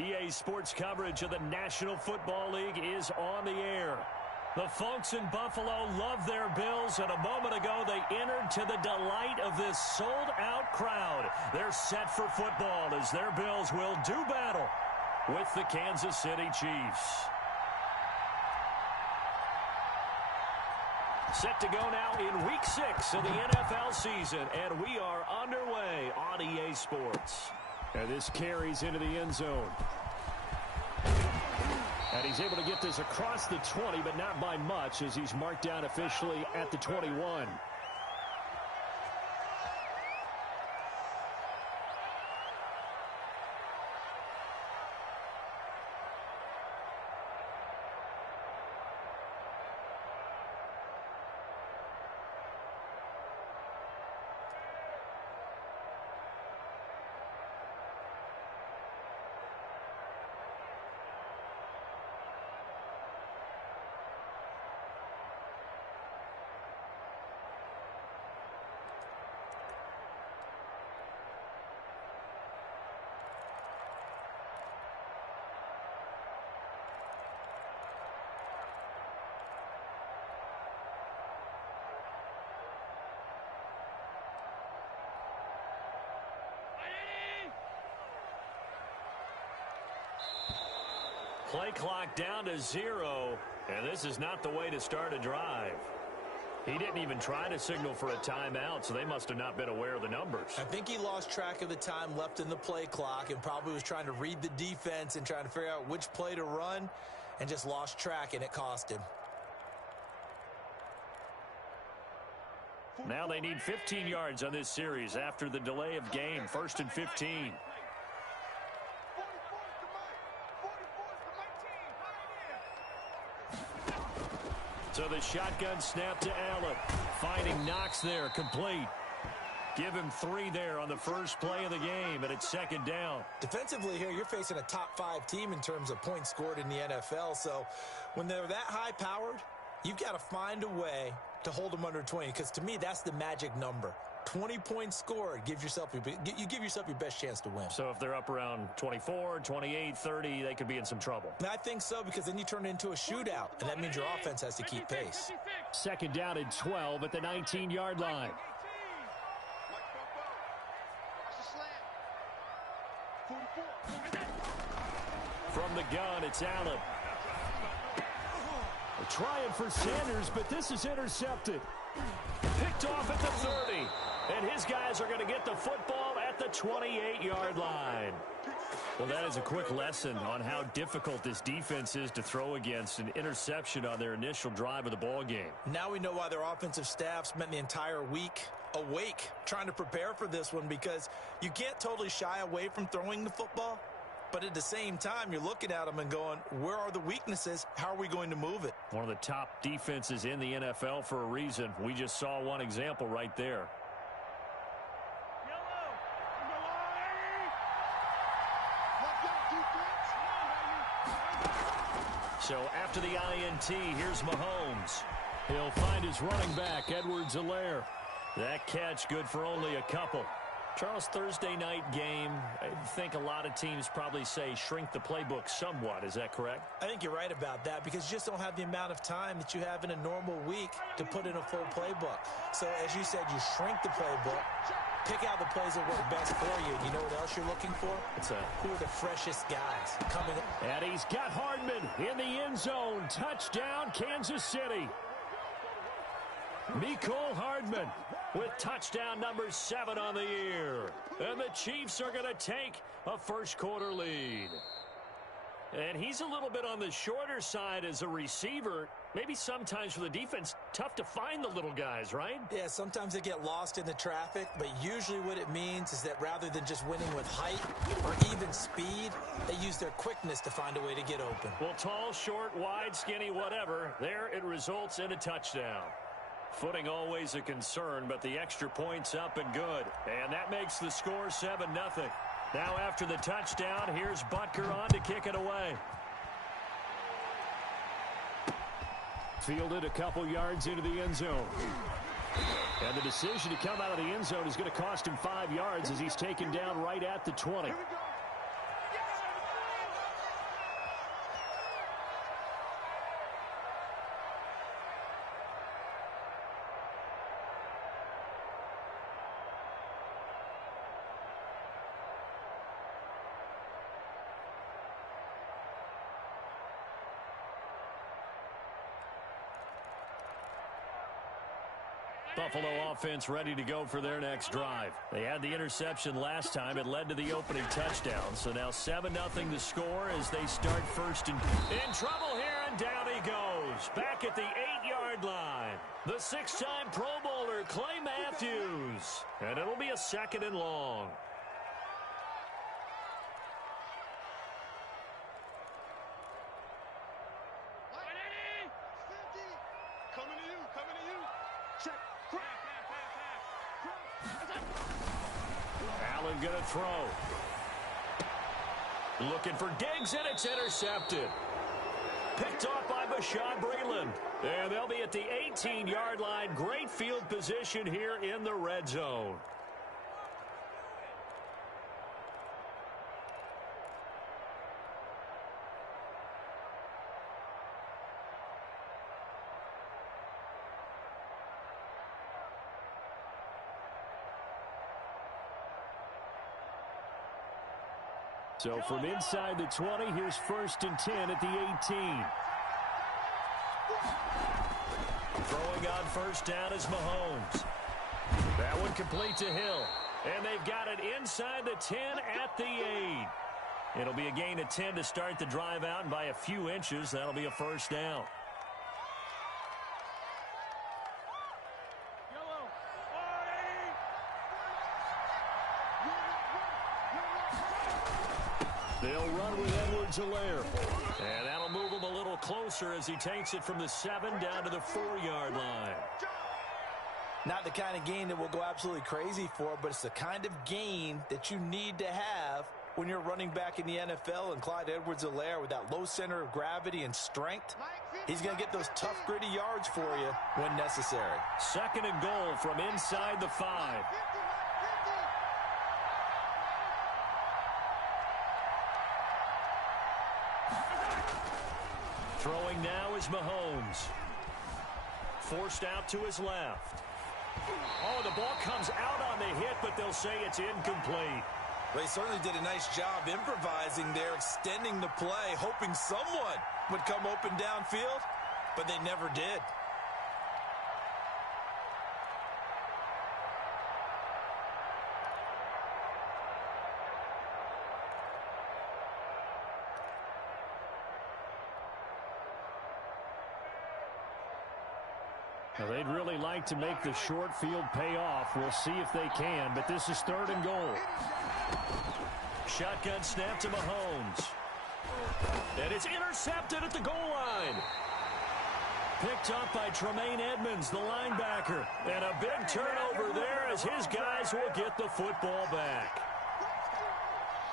EA Sports coverage of the National Football League is on the air. The folks in Buffalo love their Bills, and a moment ago they entered to the delight of this sold-out crowd. They're set for football as their Bills will do battle with the Kansas City Chiefs. Set to go now in Week 6 of the NFL season, and we are underway on EA Sports. And this carries into the end zone. And he's able to get this across the 20, but not by much, as he's marked down officially at the 21. Play clock down to 0, and this is not the way to start a drive. He didn't even try to signal for a timeout, so they must have not been aware of the numbers. I think he lost track of the time left in the play clock and probably was trying to read the defense and trying to figure out which play to run and just lost track, and it cost him. Now they need 15 yards on this series after the delay of game. 1st and 15. So the shotgun snap to Allen. Finding Knox there, complete. Give him 3 there on the first play of the game, and it's 2nd down. Defensively here, you're facing a top 5 team in terms of points scored in the NFL. So when they're that high-powered, you've got to find a way to hold them under 20, because to me, that's the magic number. 20 points scored, you give yourself your best chance to win. So if they're up around 24, 28, 30, they could be in some trouble. And I think so, because then you turn it into a shootout, and that means your offense has to keep pace. 2nd down and 12 at the 19-yard line. From the gun, it's Allen. They're trying for Sanders, but this is intercepted. Picked off at the 30. And his guys are going to get the football at the 28-yard line. Well, that is a quick lesson on how difficult this defense is to throw against. An interception on their initial drive of the ball game. Now we know why their offensive staff spent the entire week awake trying to prepare for this one, because you can't totally shy away from throwing the football. But at the same time, you're looking at them and going, where are the weaknesses? How are we going to move it? One of the top defenses in the NFL for a reason. We just saw one example right there. So after the INT, here's Mahomes. He'll find his running back, Edwards-Helaire. That catch good for only a couple. Charles, Thursday night game, I think a lot of teams probably say shrink the playbook somewhat. Is that correct? I think you're right about that, because you just don't have the amount of time that you have in a normal week to put in a full playbook. So as you said, you shrink the playbook, pick out the plays that work best for you. You know what else you're looking for? Who are the freshest guys coming up? And he's got Hardman in the end zone. Touchdown, Kansas City. Mecole Hardman with touchdown number 7 on the year. And the Chiefs are going to take a first-quarter lead. And he's a little bit on the shorter side as a receiver. Maybe sometimes for the defense, tough to find the little guys, right? Yeah, sometimes they get lost in the traffic, but usually what it means is that rather than just winning with height or even speed, they use their quickness to find a way to get open. Well, tall, short, wide, skinny, whatever, there it results in a touchdown. Footing always a concern, but the extra point's up and good. And that makes the score 7-0. Now after the touchdown, here's Butker on to kick it away. Fielded a couple yards into the end zone. And the decision to come out of the end zone is going to cost him 5 yards as he's taken down right at the 20. Buffalo offense ready to go for their next drive. They had the interception last time. It led to the opening touchdown. So now 7-0 the score as they start first and in trouble here, and down he goes. Back at the 8-yard line. The 6-time Pro Bowler, Clay Matthews. And it'll be a 2nd and long. Allen going to throw. Looking for Diggs, and it's intercepted. Picked off by Bashaud Breeland. And they'll be at the 18-yard line. Great field position here in the red zone. So from inside the 20, here's 1st and 10 at the 18. Throwing on first down is Mahomes. That one complete to Hill. And they've got it inside the 10 at the 8. It'll be a gain of 10 to start the drive out, and by a few inches, that'll be a first down. They'll run with Edwards-Helaire. And that'll move him a little closer as he takes it from the 7 down to the 4-yard line. Not the kind of gain that will go absolutely crazy for, but it's the kind of gain that you need to have when you're running back in the NFL. And Clyde Edwards-Helaire, with that low center of gravity and strength, he's going to get those tough, gritty yards for you when necessary. 2nd and goal from inside the 5. Throwing now is Mahomes. Forced out to his left. Oh, the ball comes out on the hit, but they'll say it's incomplete. They certainly did a nice job improvising there, extending the play, hoping someone would come open downfield, but they never did. Now, they'd really like to make the short field pay off. We'll see if they can, but this is 3rd and goal. Shotgun snap to Mahomes. And it's intercepted at the goal line. Picked up by Tremaine Edmonds, the linebacker. And a big turnover there as his guys will get the football back.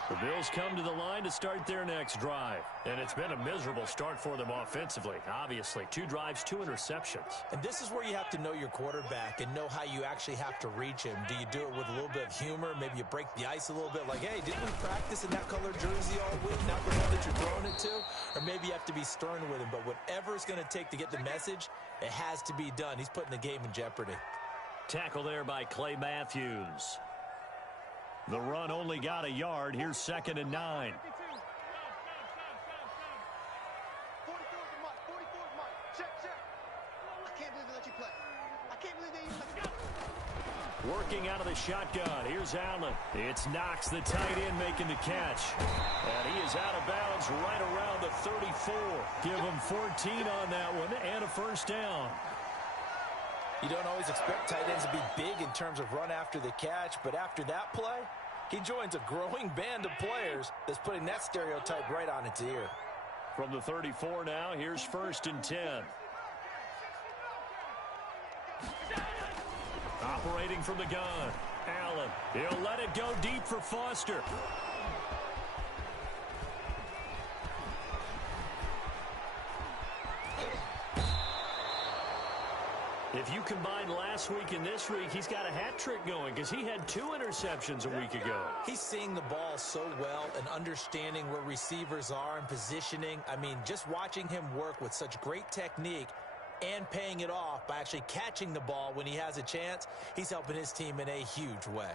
The Bills come to the line to start their next drive. And it's been a miserable start for them offensively. Obviously, 2 drives, 2 interceptions. And this is where you have to know your quarterback and know how you actually have to reach him. Do you do it with a little bit of humor? Maybe you break the ice a little bit like, hey, didn't we practice in that color jersey all week? Not the one that you're throwing it to? Or maybe you have to be stern with him. But whatever it's going to take to get the message, it has to be done. He's putting the game in jeopardy. Tackle there by Clay Matthews. The run only got a yard. Here's 2nd and 9. Working out of the shotgun. Here's Allen. It's Knox, the tight end, making the catch. And he is out of bounds right around the 34. Give him 14 on that one and a first down. You don't always expect tight ends to be big in terms of run after the catch, but after that play, he joins a growing band of players that's putting that stereotype right on its ear. From the 34 now, here's 1st and 10. Operating from the gun, Allen. He'll let it go deep for Foster. If you combine last week and this week, he's got a hat trick going because he had 2 interceptions a week ago. He's seeing the ball so well and understanding where receivers are and positioning. I mean, just watching him work with such great technique and paying it off by actually catching the ball when he has a chance, he's helping his team in a huge way.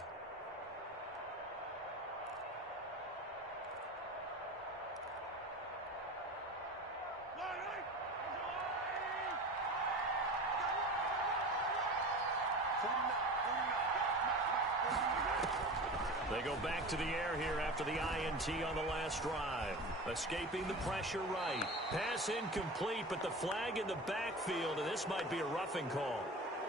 They go back to the air here after the INT on the last drive. Escaping the pressure right. Pass incomplete, but the flag in the backfield, and this might be a roughing call.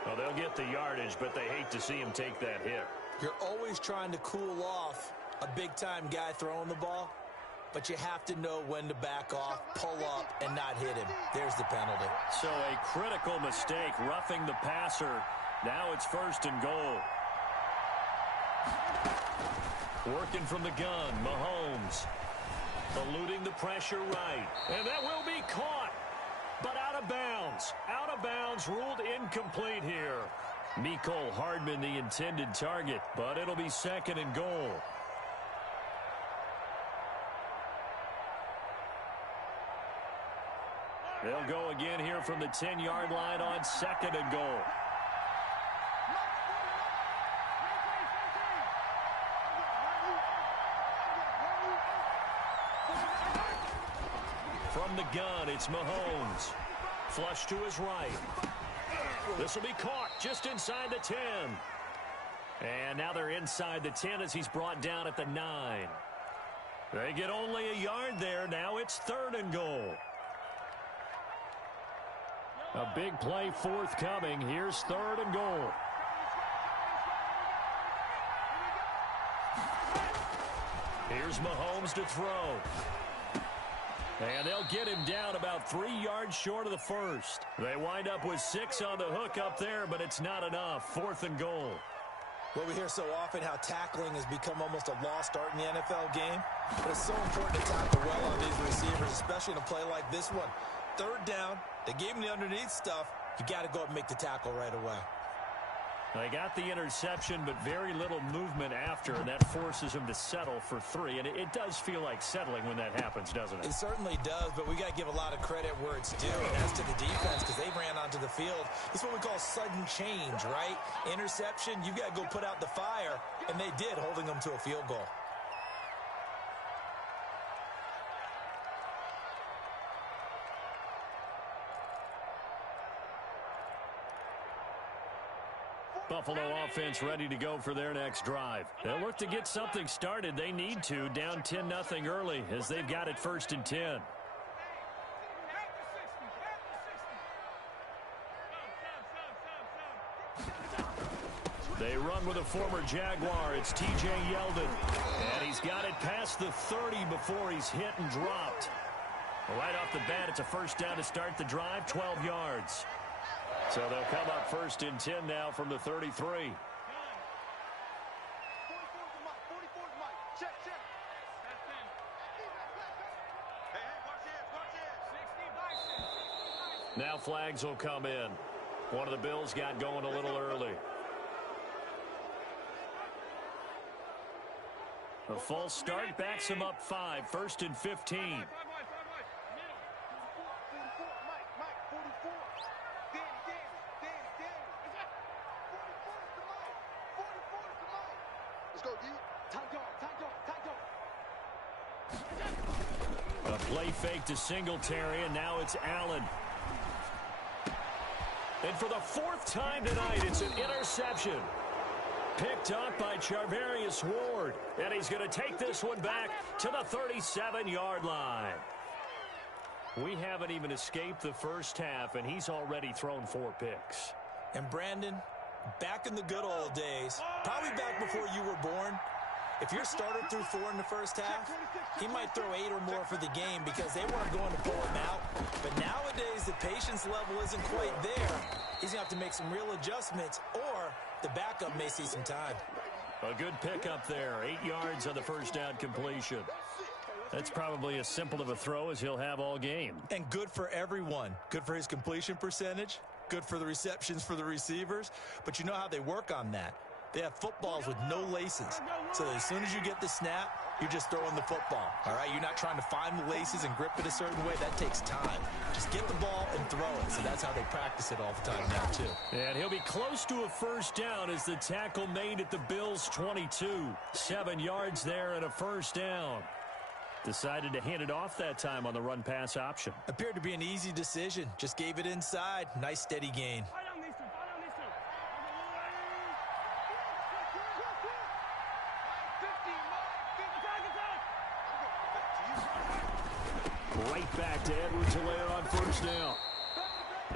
Well, they'll get the yardage, but they hate to see him take that hit. You're always trying to cool off a big-time guy throwing the ball, but you have to know when to back off, pull up, and not hit him. There's the penalty. So a critical mistake, roughing the passer. Now it's 1st and goal. Working from the gun, Mahomes. Eluding the pressure right. And that will be caught, but out of bounds. Out of bounds, ruled incomplete here. Mecole Hardman the intended target, but it'll be 2nd and goal. They'll go again here from the 10-yard line on 2nd and goal. From the gun, it's Mahomes. Flush to his right. This will be caught just inside the 10. And now they're inside the 10 as he's brought down at the 9. They get only a yard there. Now it's 3rd and goal. A big play forthcoming. Here's 3rd and goal. Here's Mahomes to throw. And they'll get him down about 3 yards short of the first. They wind up with 6 on the hook up there, but it's not enough. 4th and goal. Well, we hear so often how tackling has become almost a lost art in the NFL game. But it's so important to tackle well on these receivers, especially in a play like this one. 3rd down, they gave him the underneath stuff. You got to go up and make the tackle right away. They got the interception, but very little movement after, and that forces him to settle for 3. And it does feel like settling when that happens, doesn't it? It certainly does, but we got to give a lot of credit where it's due, and that's to the defense because they ran onto the field. This is what we call sudden change, right? Interception, you got to go put out the fire, and they did, holding them to a field goal. Buffalo offense ready to go for their next drive. They'll look to get something started. They need to, down 10-0 early as they've got it 1st and 10. They run with a former Jaguar. It's T.J. Yeldon. And he's got it past the 30 before he's hit and dropped. Right off the bat, it's a 1st down to start the drive, 12 yards. So they'll come up 1st and 10 now from the 33. Now flags will come in. One of the Bills got going a little early. A false start backs him up 5, 1st and 15. A play fake to Singletary, and now it's Allen. And for the 4th time tonight, it's an interception. Picked up by Charvarius Ward. And he's going to take this one back to the 37-yard line. We haven't even escaped the first half, and he's already thrown 4 picks. And Brandon, back in the good old days, probably back before you were born, if your starter threw 4 in the first half, he might throw 8 or more for the game because they weren't going to pull him out. But nowadays, the patience level isn't quite there. He's going to have to make some real adjustments, or the backup may see some time. A good pickup there, 8 yards on the 1st down completion. That's probably as simple of a throw as he'll have all game. And good for everyone. Good for his completion percentage, good for the receptions for the receivers. But you know how they work on that. They have footballs with no laces. So as soon as you get the snap, you're just throwing the football. All right, you're not trying to find the laces and grip it a certain way. That takes time. Just get the ball and throw it. So that's how they practice it all the time now, too. And he'll be close to a 1st down as the tackle made at the Bills' 22. 7 yards there and a 1st down. Decided to hand it off that time on the run-pass option. Appeared to be an easy decision. Just gave it inside. Nice steady gain. Right back to Edwards-Helaire on first down.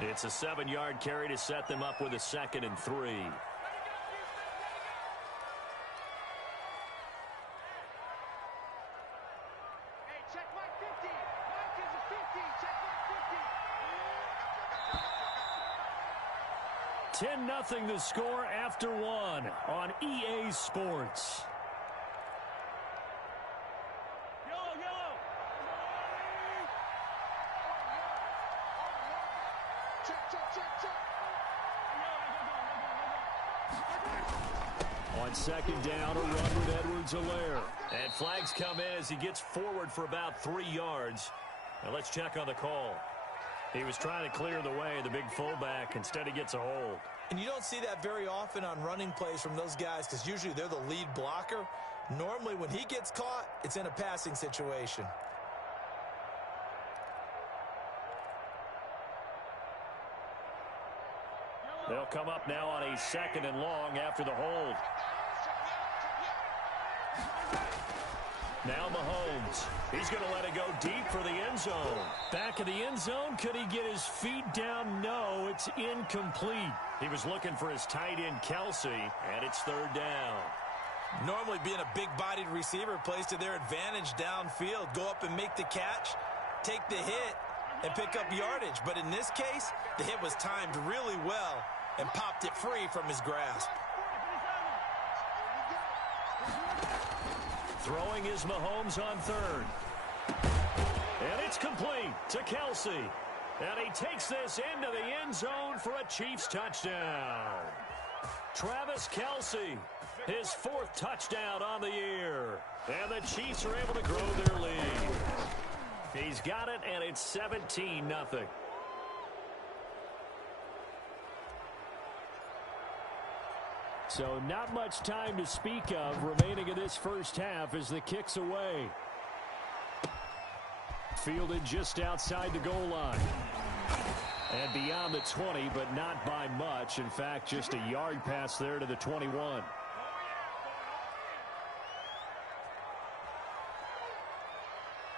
It's a 7-yard carry to set them up with a 2nd and 3. Check mark 50. Mike is a 50. Check mark 50. 10-0 the score after 1 on EA Sports. Yellow. Check. On 2nd down, a run with Edwards-Helaire. And flags come in as he gets forward for about 3 yards. Now let's check on the call. He was trying to clear the way, the big fullback. Instead, he gets a hold. And you don't see that very often on running plays from those guys because usually they're the lead blocker. Normally, when he gets caught, it's in a passing situation. They'll come up now on a 2nd and long after the hold. Now Mahomes. He's going to let it go deep for the end zone. Back of the end zone. Could he get his feet down? No, it's incomplete. He was looking for his tight end, Kelsey, and it's 3rd down. Normally, being a big-bodied receiver plays to their advantage downfield. Go up and make the catch, take the hit, and pick up yardage. But in this case, the hit was timed really well and popped it free from his grasp. Throwing is Mahomes on 3rd. And it's complete to Kelsey. And he takes this into the end zone for a Chiefs touchdown. Travis Kelce, his 4th touchdown on the year. And the Chiefs are able to grow their lead. He's got it, and it's 17-0. So not much time to speak of remaining in this first half as the kick's away. Fielded just outside the goal line. And beyond the 20, but not by much. In fact, just a yard pass there to the 21.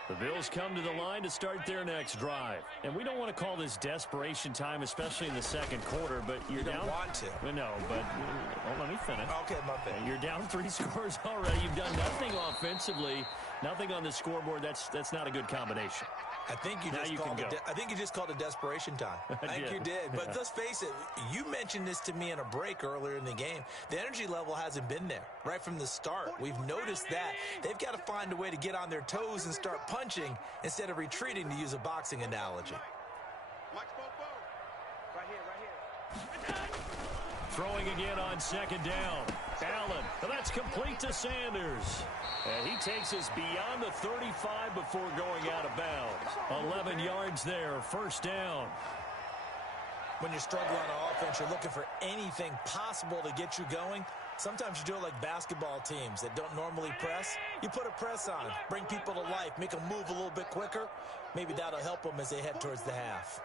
The Bills come to the line to start their next drive. And we don't want to call this desperation time, especially in the 2nd quarter, but you're down. You don't want to. No, but let me finish. Okay, my bad. You're down 3 scores already. You've done nothing offensively, nothing on the scoreboard. That's not a good combination. I think you just called it desperation time. I think you did. But let's face it, you mentioned this to me in a break earlier in the game. The energy level hasn't been there right from the start. We've noticed that. They've got to find a way to get on their toes and start punching instead of retreating, to use a boxing analogy. Right here. Throwing again on 2nd down. Allen. That's complete to Sanders. And he takes us beyond the 35 before going out of bounds. 11 yards there, 1st down. When you're struggling on offense, you're looking for anything possible to get you going. Sometimes you do it like basketball teams that don't normally press. You put a press on, bring people to life, make them move a little bit quicker. Maybe that'll help them as they head towards the half.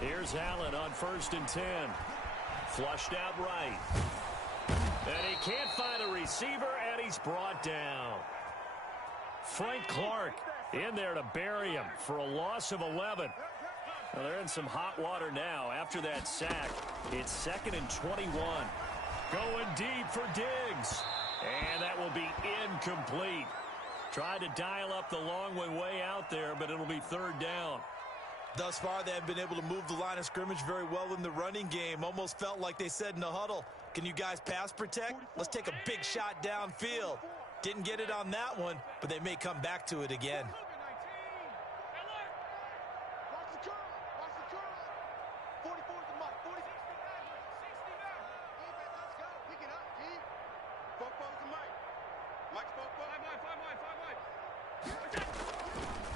Here's Allen on 1st and 10. Flushed out right. And he can't find a receiver, and he's brought down. Frank Clark in there to bury him for a loss of 11. Well, they're in some hot water now after that sack. It's 2nd and 21. Going deep for Diggs. And that will be incomplete. Tried to dial up the long way out there, but it'll be 3rd down. Thus far, they have been able to move the line of scrimmage very well in the running game. Almost felt like they said in the huddle, can you guys pass protect? Let's take a big shot downfield. Didn't get it on that one, but they may come back to it again.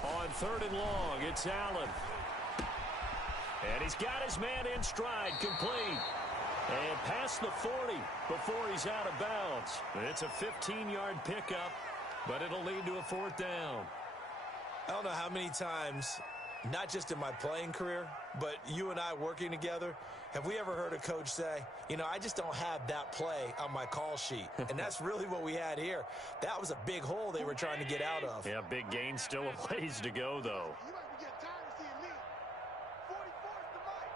On 3rd and long, it's Allen. And he's got his man in stride, complete. And past the 40 before he's out of bounds. It's a 15-yard pickup, but it'll lead to a 4th down. I don't know how many times, not just in my playing career, but you and I working together, have we ever heard a coach say, you know, I just don't have that play on my call sheet? And that's really what we had here. That was a big hole they were trying to get out of. Yeah, big gain, still a ways to go, though. You might be getting tired of seeing me. 44 is the mic.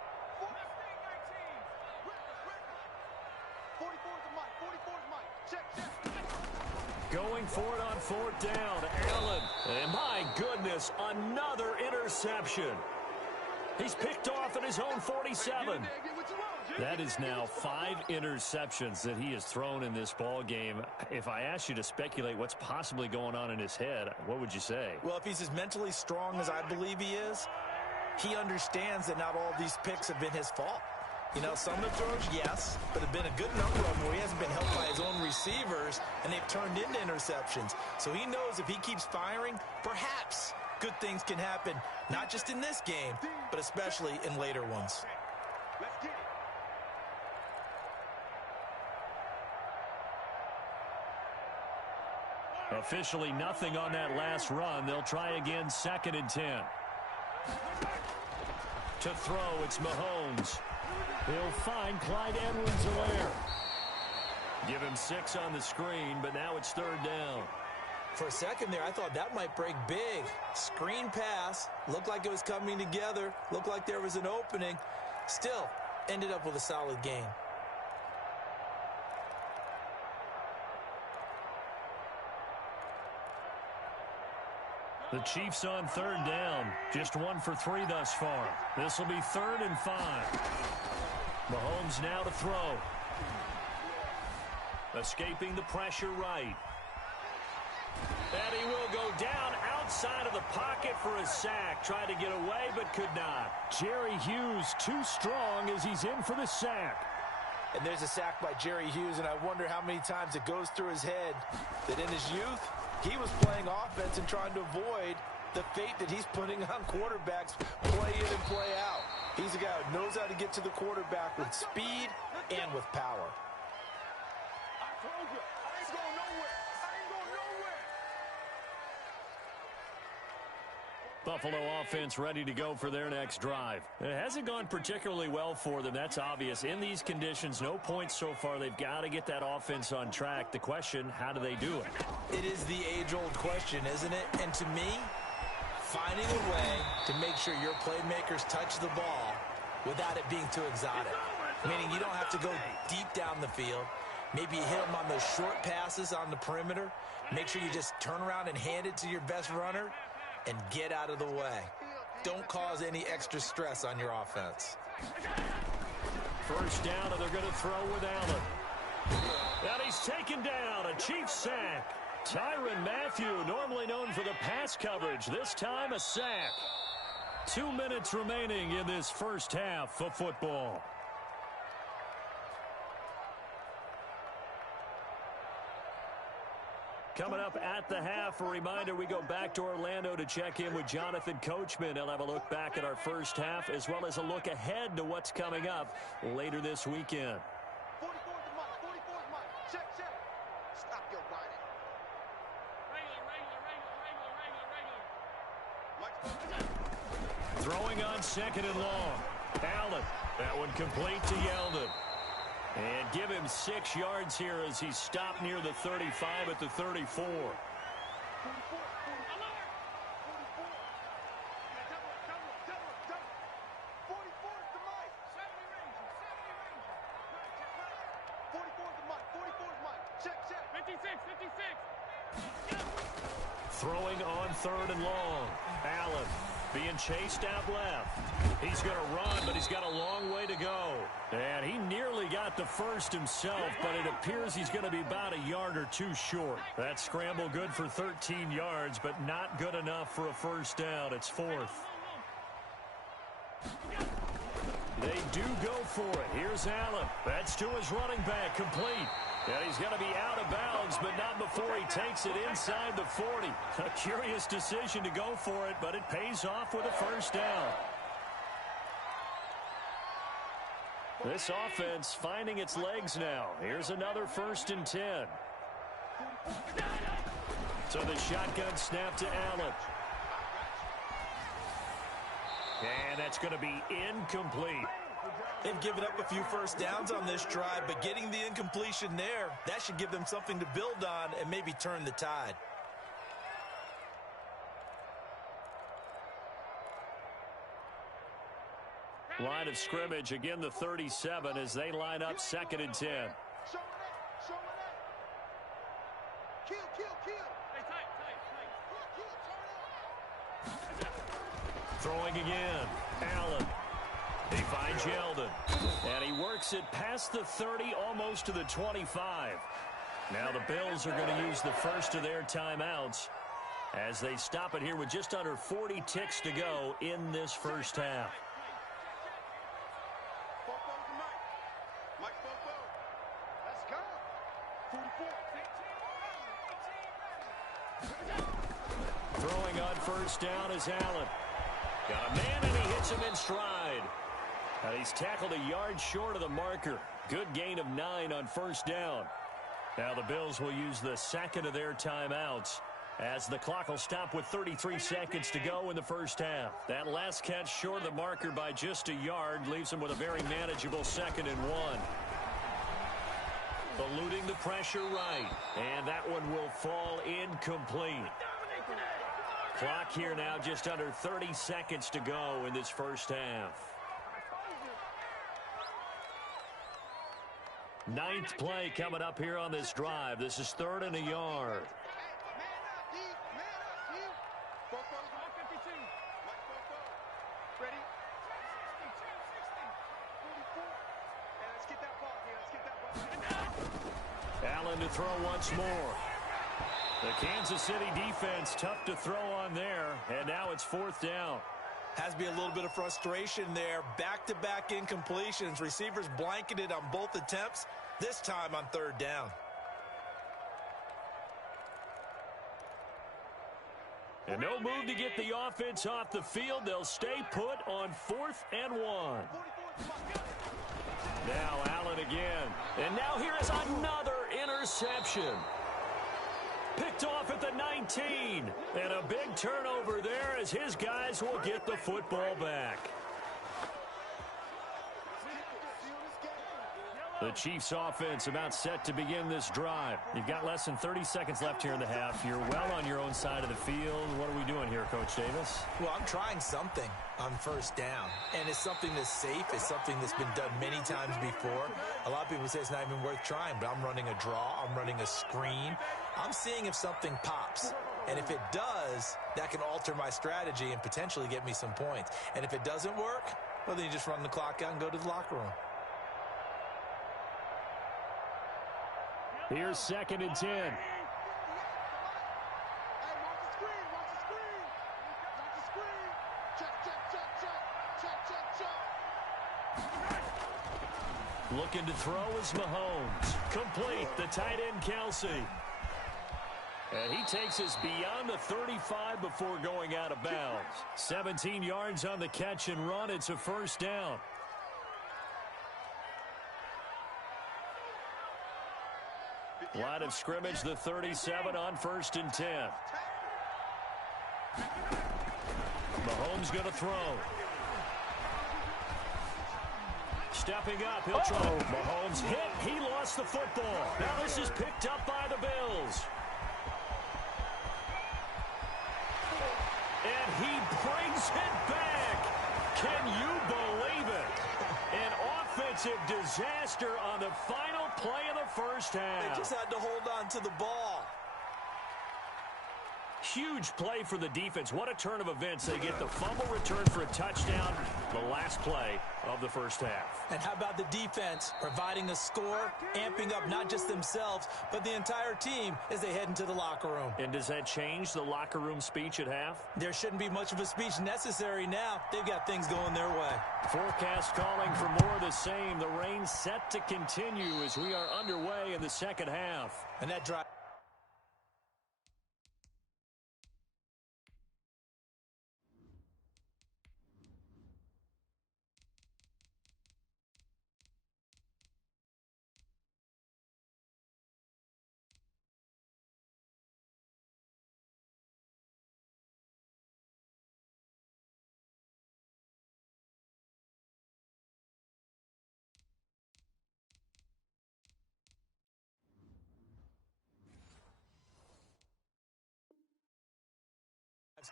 44 is the mic. 44 is mic. Check. Going for it on fourth down. Allen. And my goodness, another interception. He's picked off at his own 47. That is now 5 interceptions that he has thrown in this ball game. If I asked you to speculate what's possibly going on in his head, what would you say? Well, if he's as mentally strong as I believe he is, he understands that not all these picks have been his fault. You know, some of the throws, yes, but there have been a good number of them where he hasn't been helped by his own receivers, and they've turned into interceptions. So he knows if he keeps firing, perhaps good things can happen, not just in this game, but especially in later ones. Let's get it. Officially nothing on that last run. They'll try again, 2nd and 10. To throw, it's Mahomes. He'll find Clyde Edwards-Helaire. Give him 6 on the screen, but now it's 3rd down. For a second there, I thought that might break big. Screen pass, looked like it was coming together, looked like there was an opening. Still, ended up with a solid game. The Chiefs on 3rd down. Just 1 for 3 thus far. This will be 3rd and 5. Mahomes now to throw. Escaping the pressure right. And he will go down outside of the pocket for a sack. Tried to get away, but could not. Jerry Hughes too strong as he's in for the sack. And there's a sack by Jerry Hughes, and I wonder how many times it goes through his head that in his youth, he was playing offense and trying to avoid the fate that he's putting on quarterbacks play in and play out. He's a guy who knows how to get to the quarterback with speed and with power. I told you, I ain't going nowhere. I ain't going nowhere. Buffalo offense ready to go for their next drive. It hasn't gone particularly well for them. That's obvious. In these conditions, no points so far. They've got to get that offense on track. The question, how do they do it? It is the age-old question, isn't it? And to me, finding a way to make sure your playmakers touch the ball without it being too exotic. Meaning you don't have to go deep down the field. Maybe you hit them on those short passes on the perimeter. Make sure you just turn around and hand it to your best runner and get out of the way. Don't cause any extra stress on your offense. First down, and they're going to throw with Allen. And he's taken down. A Chiefs sack. Tyrann Mathieu, normally known for the pass coverage. This time a sack. 2 minutes remaining in this first half of football. Coming up at the half, a reminder, we go back to Orlando to check in with Jonathan Coachman. He'll have a look back at our first half as well as a look ahead to what's coming up later this weekend. 44 is the mic. 44 is mic. Check. Stop your whining. Regular. Throwing on 2nd and long. Allen. That one complete to Yeldon. And give him 6 yards here as he stopped near the 35 at the 34. 44. 44. Double. 44 is the mic. 44 is the mic. 44 is mic. Check. 56. Throwing on 3rd and long. Allen being chased out left. He's going to run, but he's got a long way to go. And he nearly got the first himself, but it appears he's going to be about a yard or 2 short. That scramble good for 13 yards, but not good enough for a first down. It's 4th. They do go for it. Here's Allen. That's to his running back, complete. And he's going to be out of bounds, but not before he takes it inside the 40. A curious decision to go for it, but it pays off with a first down. This offense finding its legs now. Here's another 1st and 10. So the shotgun snap to Allen. And that's going to be incomplete. They've given up a few first downs on this drive, but getting the incompletion there, that should give them something to build on and maybe turn the tide. Line of scrimmage, again the 37 as they line up 2nd and 10. Show it up. Show it up. Kill, kill, kill. Hey, tight. Kill, turn up. Throwing again. Allen. He finds Yeldon. And he works it past the 30, almost to the 25. Now the Bills are going to use the first of their timeouts as they stop it here with just under 40 ticks to go in this first half. Throwing on first down is Allen. Got a man, and he hits him in stride. And he's tackled a yard short of the marker. Good gain of 9 on first down. Now the Bills will use the second of their timeouts as the clock will stop with 33 seconds to go in the first half. That last catch short of the marker by just a yard leaves them with a very manageable 2nd and 1. Eluding the pressure right. And that one will fall incomplete. Clock here now just under 30 seconds to go in this first half. 9th play coming up here on this drive. This is 3rd and a yard. Allen to throw once more. The Kansas City defense tough to throw on there, and now it's 4th down. Has to be a little bit of frustration there. Back-to-back incompletions. Receivers blanketed on both attempts, this time on 3rd down. And no move to get the offense off the field. They'll stay put on 4th and 1. Now Allen again. And now here is another interception. Picked off at the 19. And a big turnover there as his guys will get the football back. The Chiefs offense about set to begin this drive. You've got less than 30 seconds left here in the half. You're well on your own side of the field. What are we doing here, Coach Davis? Well, I'm trying something on first down. And it's something that's safe. It's something that's been done many times before. A lot of people say it's not even worth trying, but I'm running a draw. I'm running a screen. I'm seeing if something pops. And if it does, that can alter my strategy and potentially get me some points. And if it doesn't work, well, then you just run the clock out and go to the locker room. Here's 2nd and 10. Looking to throw is Mahomes. Complete, the tight end Kelsey. And he takes us beyond the 35 before going out of bounds. 17 yards on the catch and run. It's a first down. Line of scrimmage, the 37 on 1st and 10. Mahomes going to throw. Stepping up, he'll try. Mahomes hit. He lost the football. Now this is picked up by the Bills. And he brings it back. Can you believe it? An offensive disaster on the final play of the first half. They just had to hold on to the ball. Huge play for the defense. What a turn of events. They get the fumble return for a touchdown, the last play of the first half. And how about the defense providing a score, amping up not just themselves, but the entire team as they head into the locker room. And does that change the locker room speech at half? There shouldn't be much of a speech necessary now. They've got things going their way. Forecast calling for more of the same. The rain set to continue as we are underway in the second half. And that drive.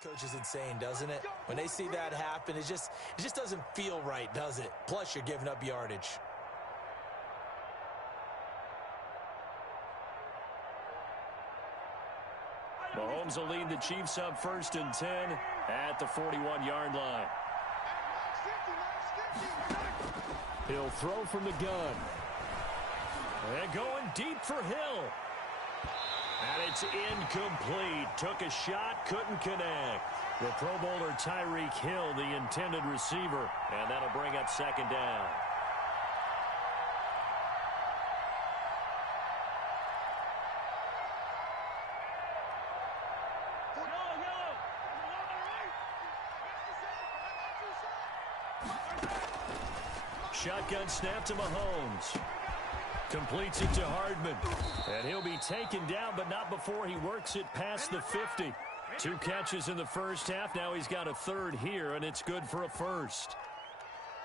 This coach is insane, doesn't it? When they see that happen, it just doesn't feel right, does it? Plus, you're giving up yardage. Mahomes will lead the Chiefs up 1st and 10 at the 41-yard line. He'll throw from the gun. And going deep for Hill. And it's incomplete. Took a shot, couldn't connect. The Pro Bowler Tyreek Hill, the intended receiver. And that'll bring up 2nd down. Shotgun snap to Mahomes. Completes it to Hardman. And he'll be taken down, but not before he works it past the 50. 2 catches in the first half. Now he's got a 3rd here, and it's good for a 1st.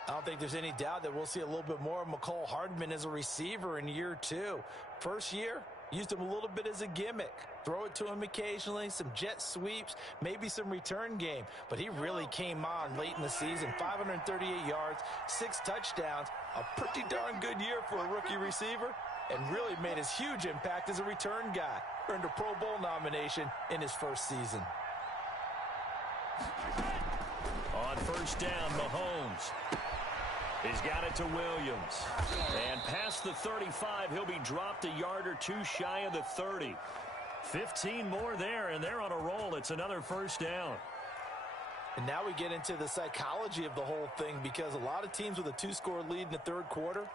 I don't think there's any doubt that we'll see a little bit more of McCole Hardman as a receiver in year 2. First year, used him a little bit as a gimmick. Throw it to him occasionally, some jet sweeps, maybe some return game. But he really came on late in the season. 538 yards, 6 touchdowns. A pretty darn good year for a rookie receiver. And really made his huge impact as a return guy. Earned a Pro Bowl nomination in his first season. On 1st down, Mahomes. He's got it to Williams. And past the 35, he'll be dropped a yard or 2 shy of the 30. 15 more there, and they're on a roll. It's another 1st down. And now we get into the psychology of the whole thing, because a lot of teams with a 2-score lead in the 3rd quarter,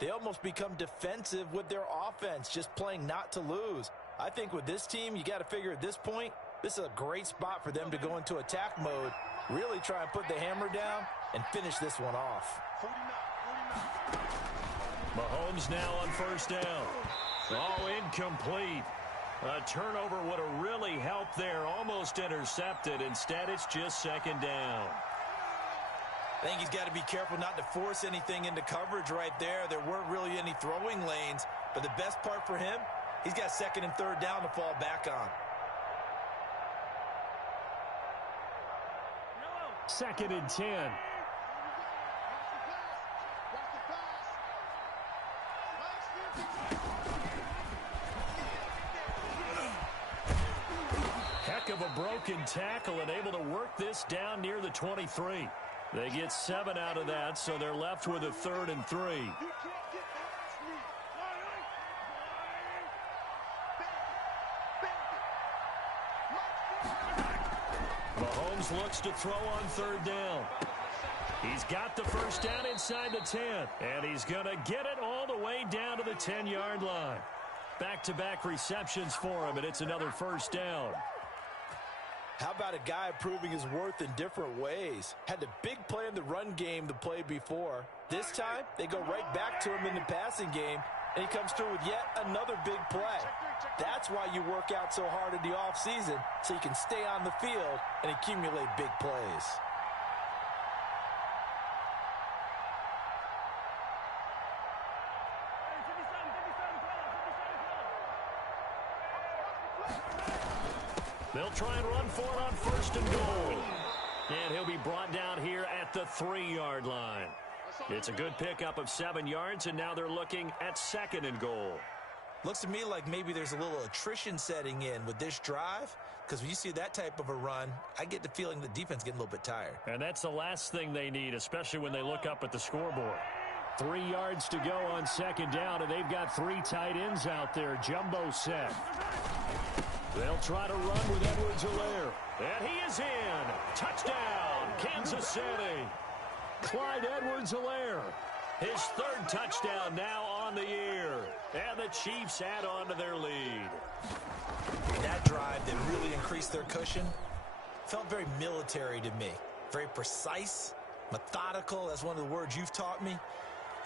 they almost become defensive with their offense, just playing not to lose. I think with this team, you got to figure at this point, this is a great spot for them to go into attack mode, really try and put the hammer down and finish this one off. Mahomes now on 1st down. Oh, incomplete. A turnover would have really helped there. Almost intercepted. Instead, it's just 2nd down. I think he's got to be careful not to force anything into coverage right there. There weren't really any throwing lanes. But the best part for him, he's got 2nd and 3rd down to fall back on. 2nd and 10. Heck of a broken tackle and able to work this down near the 23. They get 7 out of that, so they're left with a 3rd and 3. Mahomes looks to throw on 3rd down. He's got the 1st down inside the 10, and he's going to get it all the way down to the 10-yard line. Back-to-back receptions for him, and it's another 1st down. How about a guy proving his worth in different ways? Had the big play in the run game the play before. This time, they go right back to him in the passing game, and he comes through with yet another big play. That's why you work out so hard in the offseason, so you can stay on the field and accumulate big plays. They'll try and run for it on 1st and goal. And he'll be brought down here at the 3-yard line. It's a good pickup of 7 yards, and now they're looking at 2nd and goal. Looks to me like maybe there's a little attrition setting in with this drive, because when you see that type of a run, I get the feeling the defense getting a little bit tired. And that's the last thing they need, especially when they look up at the scoreboard. 3 yards to go on 2nd down, and they've got 3 tight ends out there. Jumbo set. They'll try to run with Edwards-Helaire. And he is in. Touchdown, Kansas City. Clyde Edwards-Helaire. His 3rd touchdown now on the year. And the Chiefs add on to their lead. That drive that really increased their cushion felt very military to me. Very precise, methodical. That's one of the words you've taught me.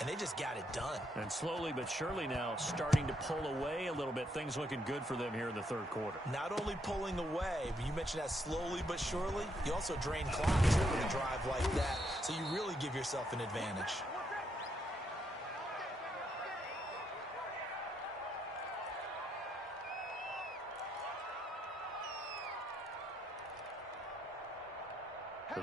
And they just got it done. And slowly but surely now starting to pull away a little bit. Things looking good for them here in the 3rd quarter. Not only pulling away, but you mentioned that slowly but surely. You also drain clock too with a drive like that. So you really give yourself an advantage.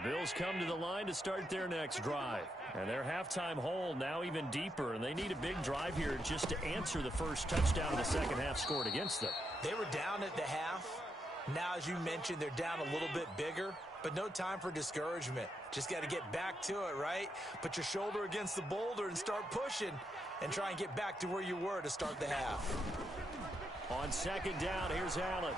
Bills come to the line to start their next drive. And their halftime hole now even deeper, and they need a big drive here just to answer the first touchdown of the second half scored against them. They were down at the half. Now, as you mentioned, they're down a little bit bigger, but no time for discouragement. Just got to get back to it, right? Put your shoulder against the boulder and start pushing and try and get back to where you were to start the half. On second down, here's Allen.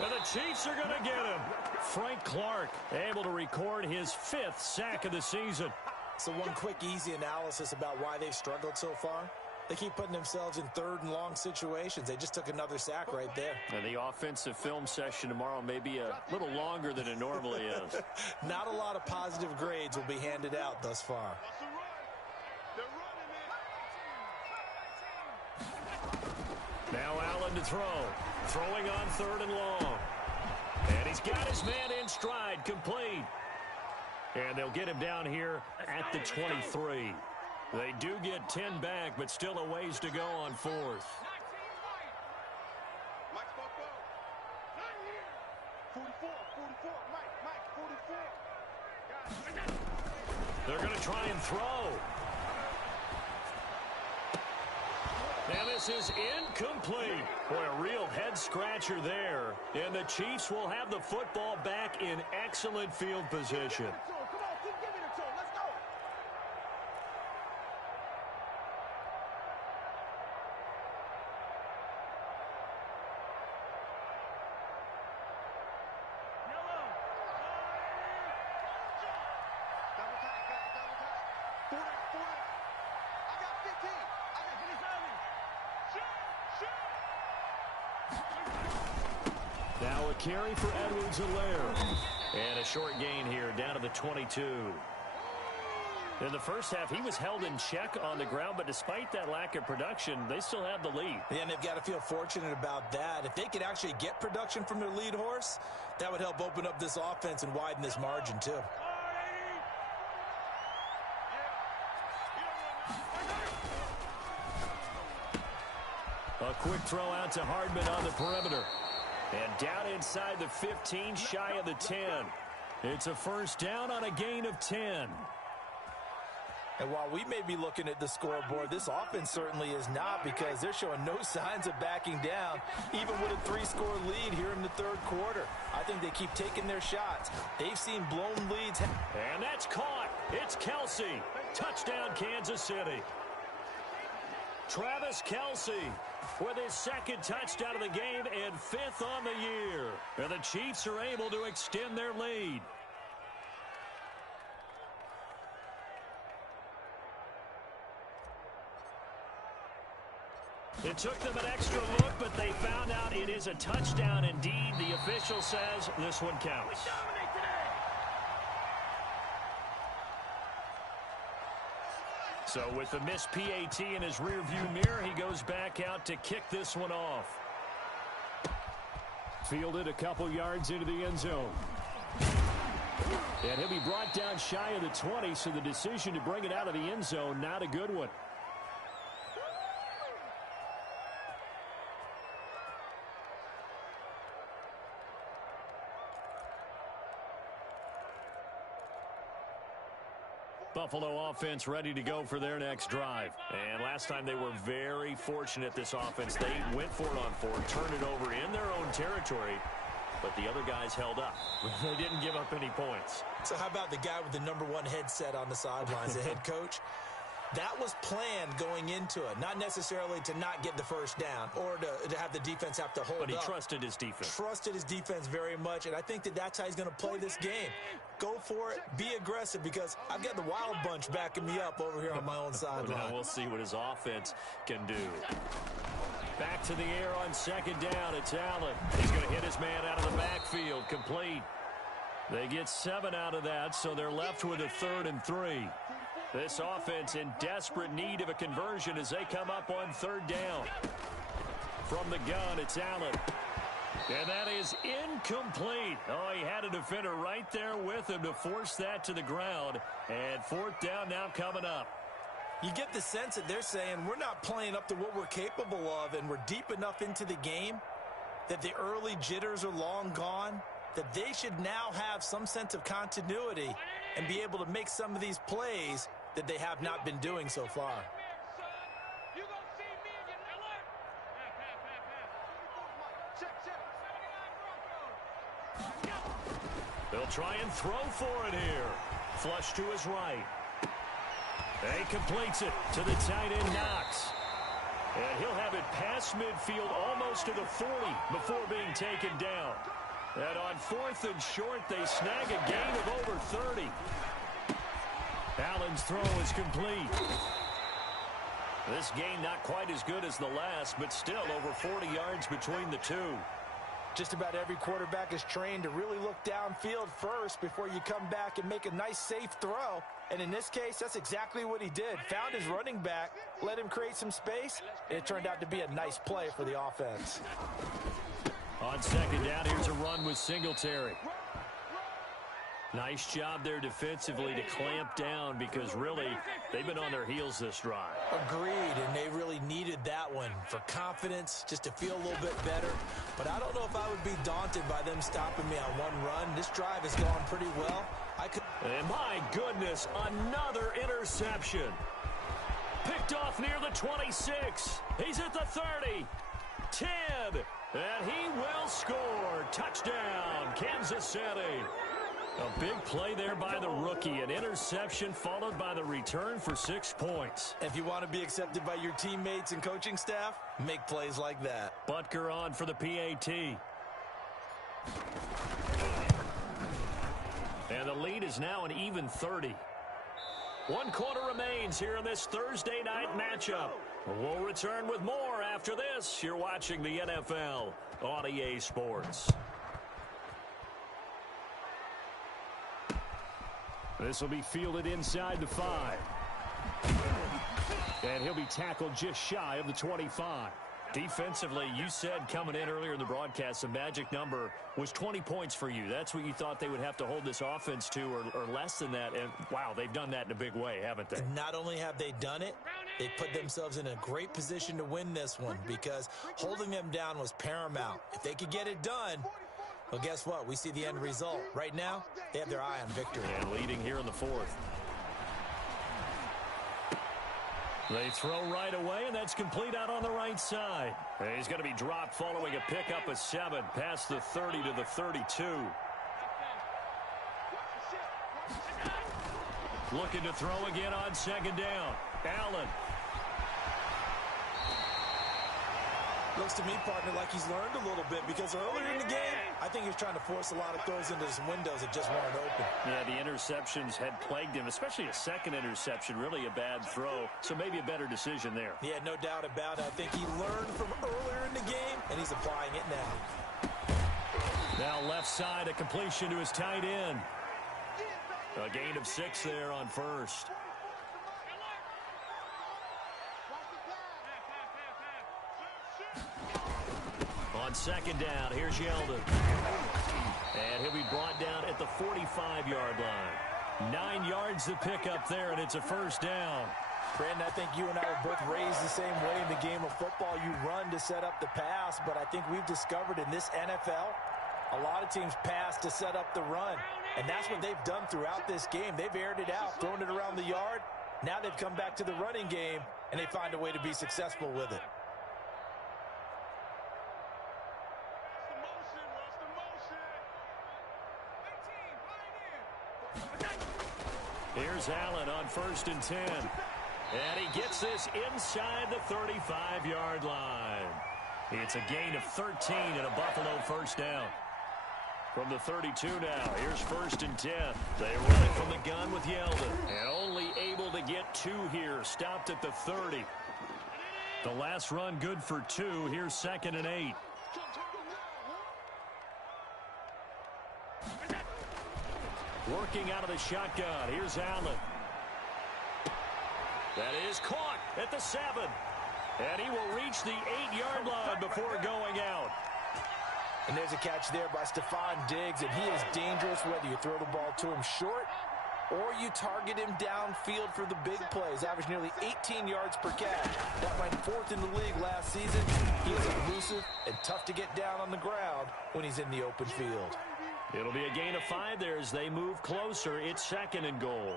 And the Chiefs are going to get him. Frank Clark able to record his 5th sack of the season. So one quick, easy analysis about why they've struggled so far. They keep putting themselves in third and long situations. They just took another sack right there. And the offensive film session tomorrow may be a little longer than it normally is. Not a lot of positive grades will be handed out thus far. Now Allen to throw. Throwing on 3rd and long. And he's got his man in stride, complete. And they'll get him down here at the 23. They do get 10 back, but still a ways to go on 4th. 44, Mike, 44. They're going to try and throw. And this is incomplete. Boy, a real head-scratcher there. And the Chiefs will have the football back in excellent field position. Come on, keep giving it to him. Let's go. Yellow. Double tight, guys, double tight. 40. I got 15. I got 57. Now a carry for Edwards-Helaire. And a short gain here down to the 22. In the first half, he was held in check on the ground, but despite that lack of production, they still have the lead. Yeah, and they've got to feel fortunate about that. If they could actually get production from their lead horse, that would help open up this offense and widen this margin too. A quick throw out to Hardman on the perimeter. And down inside the 15, shy of the 10. It's a first down on a gain of 10. And while we may be looking at the scoreboard, this offense certainly is not, because they're showing no signs of backing down, even with a 3-score lead here in the third quarter. I think they keep taking their shots. They've seen blown leads. And that's caught. It's Kelce. Touchdown, Kansas City. Travis Kelce with his 2nd touchdown of the game and 5th on the year. And the Chiefs are able to extend their lead. It took them an extra look, but they found out it is a touchdown indeed. The official says this one counts. So with the missed PAT in his rearview mirror, he goes back out to kick this one off. Fielded a couple yards into the end zone. And he'll be brought down shy of the 20, so the decision to bring it out of the end zone, not a good one. Buffalo offense ready to go for their next drive. And last time they were very fortunate, this offense. They went for it on 4, turned it over in their own territory, but the other guys held up. They didn't give up any points. So how about the guy with the #1 headset on the sidelines, the head coach? That was planned going into it, not necessarily to not get the first down or to have the defense have to hold up. But he trusted his defense. Trusted his defense very much, and I think that's how he's going to play this game. Go for it, be aggressive, because I've got the Wild Bunch backing me up over here on my own sideline. Now we'll see what his offense can do. Back to the air on second down. It's Allen. He's going to hit his man out of the backfield. Complete. They get 7 out of that, so they're left with a 3rd and 3. This offense in desperate need of a conversion as they come up on 3rd down. From the gun, it's Allen. And that is incomplete. Oh, he had a defender right there with him to force that to the ground. And 4th down now coming up. You get the sense that they're saying we're not playing up to what we're capable of, and we're deep enough into the game that the early jitters are long gone. that they should now have some sense of continuity and be able to make some of these plays that they have not been doing so far. They'll try and throw for it here. Flush to his right. He completes it to the tight end, Knox. And he'll have it past midfield almost to the 40 before being taken down. And on 4th and short, they snag a gain of over 30. Allen's throw is complete. This gain not quite as good as the last, but still over 40 yards between the two. Just about every quarterback is trained to really look downfield first before you come back and make a nice, safe throw. And in this case, that's exactly what he did. Found his running back, let him create some space, and it turned out to be a nice play for the offense. On 2nd down, here's a run with Singletary. Nice job there defensively to clamp down because really they've been on their heels this drive. Agreed, and they really needed that one for confidence, just to feel a little bit better. But I don't know if I would be daunted by them stopping me on one run. This drive has gone pretty well. And my goodness, another interception. Picked off near the 26. He's at the 30. 10. And he will score. Touchdown, Kansas City. A big play there by the rookie. An interception followed by the return for 6 points. If you want to be accepted by your teammates and coaching staff, make plays like that. Butker on for the PAT. And the lead is now an even 30. 1 quarter remains here in this Thursday night matchup. We'll return with more after this. You're watching the NFL on EA Sports. This will be fielded inside the 5. And he'll be tackled just shy of the 25. Defensively, you said coming in earlier in the broadcast, the magic number was 20 points for you. That's what you thought they would have to hold this offense to or less than that. And, wow, they've done that in a big way, haven't they? Not only have they done it, they put themselves in a great position to win this one because holding them down was paramount. If they could get it done, well, guess what? We see the end result. Right now, they have their eye on victory. And leading here in the 4th. They throw right away, and that's complete out on the right side. And he's going to be dropped following a pickup of 7 past the 30 to the 32. Looking to throw again on 2nd down. Allen. Looks to me, partner, like he's learned a little bit because earlier in the game, I think he was trying to force a lot of throws into some windows that just weren't open. Yeah, the interceptions had plagued him, especially a second interception, really a bad throw. So maybe a better decision there. Yeah, no doubt about it. I think he learned from earlier in the game, and he's applying it now. Now left side, a completion to his tight end. A gain of 6 there on 1st. On 2nd down, here's Yeldon. And he'll be brought down at the 45-yard line. 9 yards to pick up there, and it's a 1st down. Brandon, I think you and I were both raised the same way in the game of football. You run to set up the pass, but I think we've discovered in this NFL, a lot of teams pass to set up the run. And that's what they've done throughout this game. They've aired it out, thrown it around the yard. Now they've come back to the running game, and they find a way to be successful with it. Here's Allen on 1st and 10. And he gets this inside the 35-yard line. It's a gain of 13 and a Buffalo 1st down. From the 32 now, here's 1st and 10. They run it from the gun with Yeldon. And only able to get 2 here. Stopped at the 30. The last run good for 2. Here's 2nd and 8. Working out of the shotgun. Here's Allen. That is caught at the 7. And he will reach the 8-yard line before going out. And there's a catch there by Stephon Diggs, and he is dangerous whether you throw the ball to him short or you target him downfield for the big plays. Averaged nearly 18 yards per catch. That ranked 4th in the league last season. He is elusive and tough to get down on the ground when he's in the open field. It'll be a gain of 5 there as they move closer. It's 2nd and goal.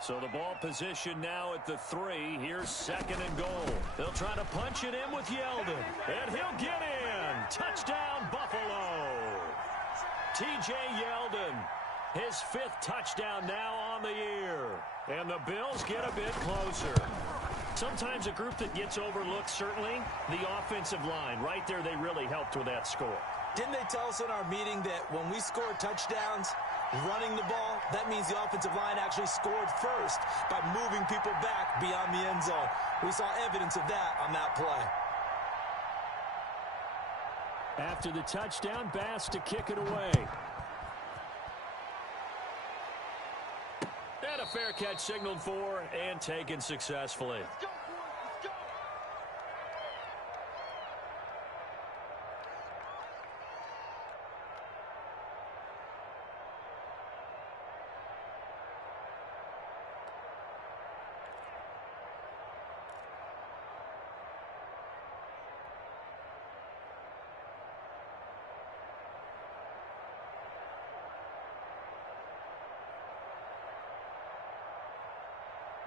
So the ball position now at the 3. Here's 2nd and goal. They'll try to punch it in with Yeldon. And he'll get in. Touchdown, Buffalo. T.J. Yeldon, his 5th touchdown now on the year. And the Bills get a bit closer. Sometimes a group that gets overlooked, certainly, the offensive line. Right there, they really helped with that score. Didn't they tell us in our meeting that when we score touchdowns running the ball, that means the offensive line actually scored first by moving people back beyond the end zone? We saw evidence of that on that play. After the touchdown, Bass to kick it away. And a fair catch signaled for and taken successfully. Let's go, boys. Let's go.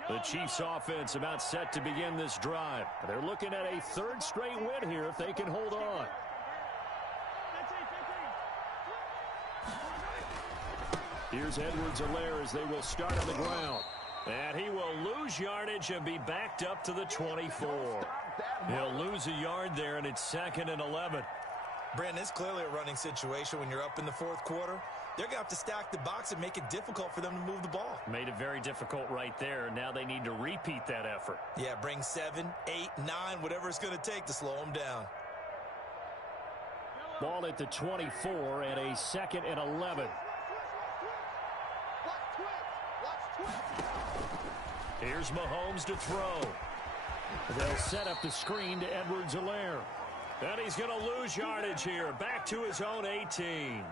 The Chiefs offense about set to begin this drive. They're looking at a 3rd straight win here if they can hold on. Here's Edwards-Helaire as they will start on the ground. And he will lose yardage and be backed up to the 24. He'll lose a yard there, and it's 2nd and 11. Brandon, it's clearly a running situation when you're up in the 4th quarter. They're going to have to stack the box and make it difficult for them to move the ball. Made it very difficult right there. Now they need to repeat that effort. Yeah, bring 7, 8, 9, whatever it's going to take to slow them down. Ball at the 24 and a 2nd and 11. Here's Mahomes to throw. They'll set up the screen to Edwards-Helaire. And he's going to lose yardage here. Back to his own 18.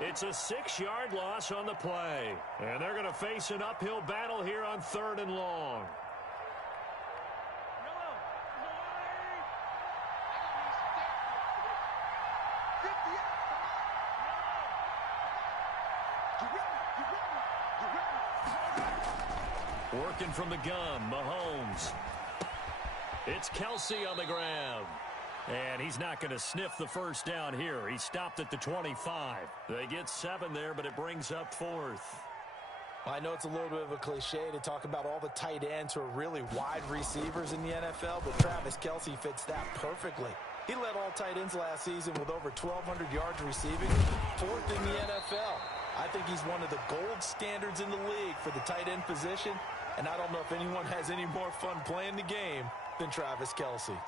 It's a 6-yard loss on the play. And they're going to face an uphill battle here on 3rd and long. Working from the gun, Mahomes. It's Kelsey on the ground. And he's not going to sniff the first down here. He stopped at the 25. They get 7 there, but it brings up 4th. I know it's a little bit of a cliche to talk about all the tight ends who are really wide receivers in the NFL, but Travis Kelsey fits that perfectly. He led all tight ends last season with over 1,200 yards receiving, 4th in the NFL. I think he's one of the gold standards in the league for the tight end position, and I don't know if anyone has any more fun playing the game than Travis Kelsey.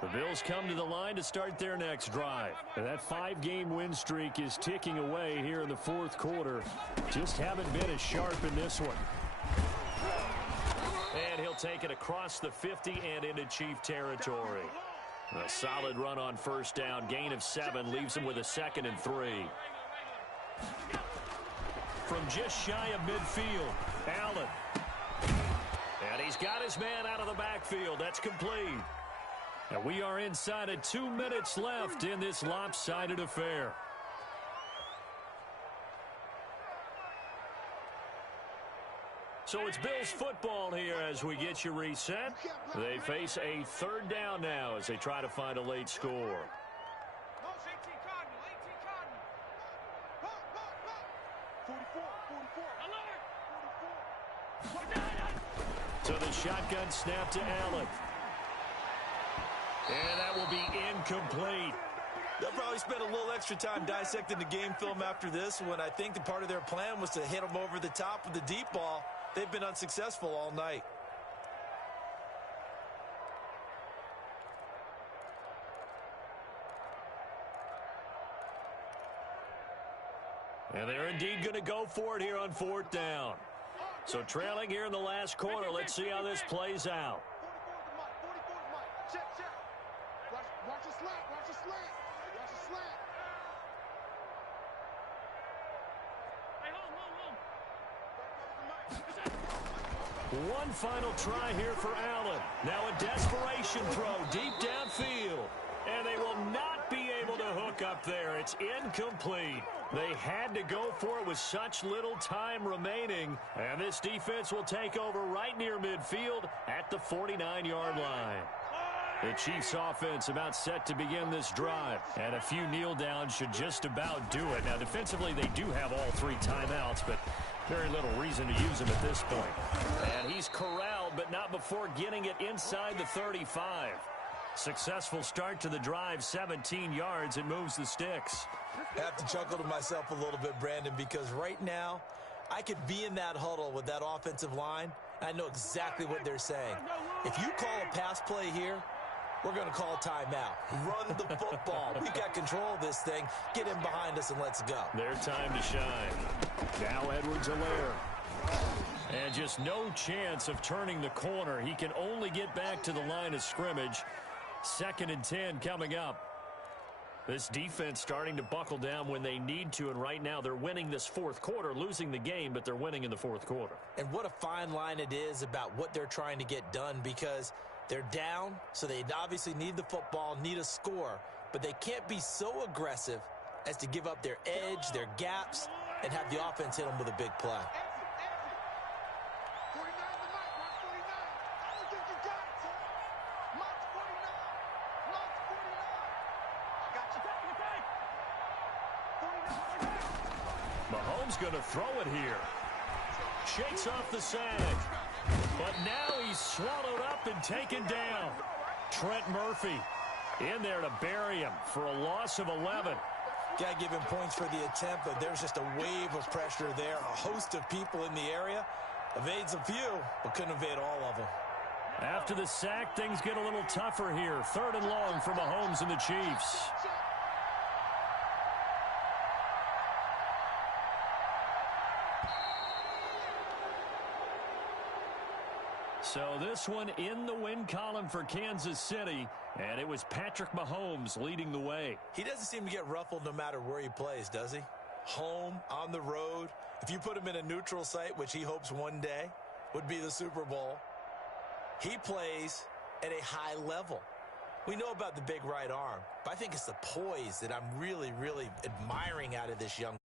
The Bills come to the line to start their next drive. And that 5-game win streak is ticking away here in the 4th quarter. Just haven't been as sharp in this one. And he'll take it across the 50 and into Chief territory. A solid run on 1st down. Gain of 7 leaves him with a 2nd and 3. From just shy of midfield, Allen. And he's got his man out of the backfield. That's complete. And we are inside of 2 minutes left in this lopsided affair. So it's Bills football here as we get you reset. They face a 3rd down now as they try to find a late score. So the shotgun snap to Allen. And that will be incomplete. They'll probably spend a little extra time dissecting the game film after this one. I think the part of their plan was to hit them over the top with the deep ball. They've been unsuccessful all night. And they're indeed going to go for it here on 4th down. So trailing here in the last quarter. Let's see how this plays out. Watch the slant. Watch the slant. Watch the slant. One final try here for Allen. Now a desperation throw deep downfield. And they will not be able to hook up there. It's incomplete. They had to go for it with such little time remaining. And this defense will take over right near midfield at the 49-yard line. The Chiefs offense about set to begin this drive. And a few kneel downs should just about do it. Now defensively they do have all 3 timeouts, but very little reason to use them at this point. And he's corralled, but not before getting it inside the 35. Successful start to the drive, 17 yards, and moves the sticks. I have to chuckle to myself a little bit, Brandon, because right now I could be in that huddle with that offensive line. I know exactly what they're saying. If you call a pass play here, we're going to call timeout. Run the football. We got control of this thing. Get in behind us and let's go. Their time to shine. Now Edwards-Helaire. And just no chance of turning the corner. He can only get back to the line of scrimmage. 2nd and 10 coming up. This defense starting to buckle down when they need to, and right now they're winning this 4th quarter, losing the game, but they're winning in the 4th quarter. And what a fine line it is about what they're trying to get done, because they're down, so they obviously need the football, need a score, but they can't be so aggressive as to give up their edge, their gaps, and have the offense hit them with a big play. Mahomes going to throw it here. Shakes off the sag. But now he's swallowed up and taken down. Trent Murphy in there to bury him for a loss of 11. Got to give him points for the attempt, but there's just a wave of pressure there. A host of people in the area. Evades a few, but couldn't evade all of them. After the sack, things get a little tougher here. 3rd and long for Mahomes and the Chiefs. So this one in the win column for Kansas City, and it was Patrick Mahomes leading the way. He doesn't seem to get ruffled no matter where he plays, does he? Home, on the road. If you put him in a neutral site, which he hopes one day would be the Super Bowl, he plays at a high level. We know about the big right arm, but I think it's the poise that I'm really, really admiring out of this young